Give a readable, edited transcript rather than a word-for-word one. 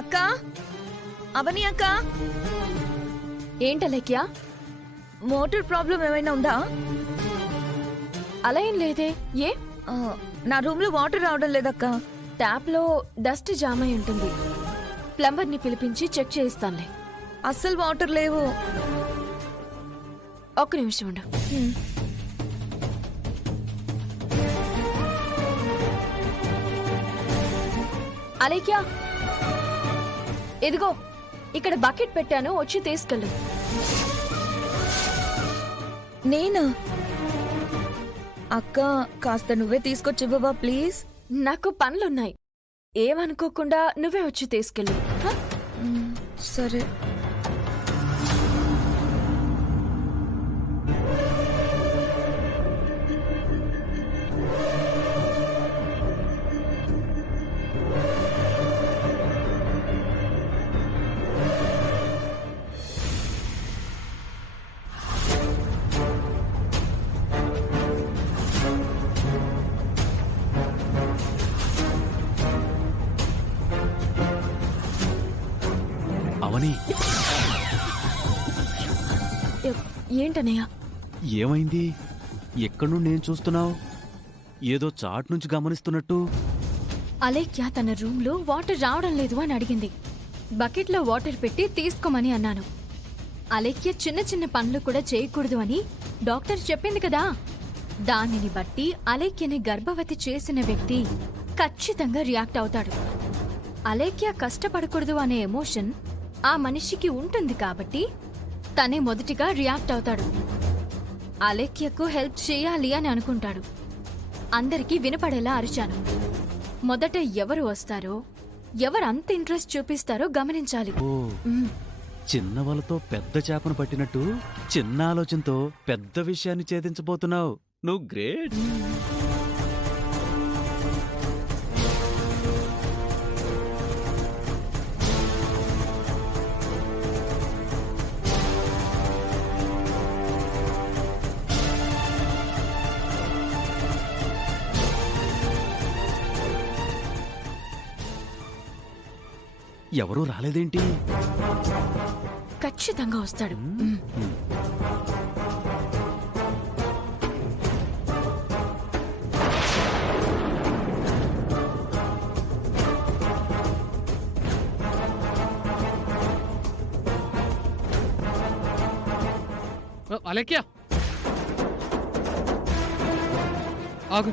అక్క, అవని అక్క, ఏంటలేక్యా? Motor problem ఏమైనా ఉందా? అలా ఏం లేదే. ఏ? నా రూమ్ లో వాటర్ రావడం లేదక్క. ట్యాప్ లో డస్ట్ జామ్ అయి ఉంటుంది. ప్లంబర్ ని పిలిపించి చెక్ చేయిస్తానులే. అస్సలు వాటర్ లేవు. ఒక్క నిమిషం ఉండు. అలేక్యా, ఇదిగో ఇక్కడ బకెట్ పెట్టాను, వచ్చి తీసుకెళ్ళు. నేనా? అక్క, కాస్త నువ్వే తీసుకొచ్చివ్వవా ప్లీజ్? నాకు పనులున్నాయి, ఏమనుకోకుండా నువ్వే వచ్చి తీసుకెళ్ళు. సరే. అవని, ఏంటనయ్యా? ఏమైంది? ఎక్కడి నుండి నేను చూస్తున్నావు? ఏదో చాట్ నుంచి గమనిస్తున్నట్టు. అలేక్య తన రూమ్ లో వాటర్ రావడం లేదు అని అడిగింది. బకెట్ లో వాటర్ పెట్టి తీసుకోమని అన్నాను. అలేక్య చిన్న చిన్న పనులు కూడా చేయకూడదు అని డాక్టర్ చెప్పింది కదా. దానిని బట్టి అలేక్యని గర్భవతి చేసిన వ్యక్తి ఖచ్చితంగా రియాక్ట్ అవుతాడు. అలేక్య కష్టపడకూడదు అనే ఎమోషన్ ఆ మనిషికి ఉంటుంది కాబట్టి తనే మొదటిగా రియాక్ట్ అవుతాడు. అలేక్యకు హెల్ప్ చేయాలి అని అనుకుంటాడు. అందరికీ వినపడేలా అరిచాను. మొదట ఎవరు వస్తారో, ఎవరు అంత ఇంట్రెస్ట్ చూపిస్తారో గమనించాలి. ఓ, చిన్న వలతో పెద్ద చేపను పట్టినట్టు చిన్న ఆలోచనతో పెద్ద విషయాన్ని ఛేదించబోతున్నావు. నువ్వు గ్రేట్. ఎవరూ రాలేదేంటి? ఖచ్చితంగా వస్తాడు. అలేక్యా, ఆగు.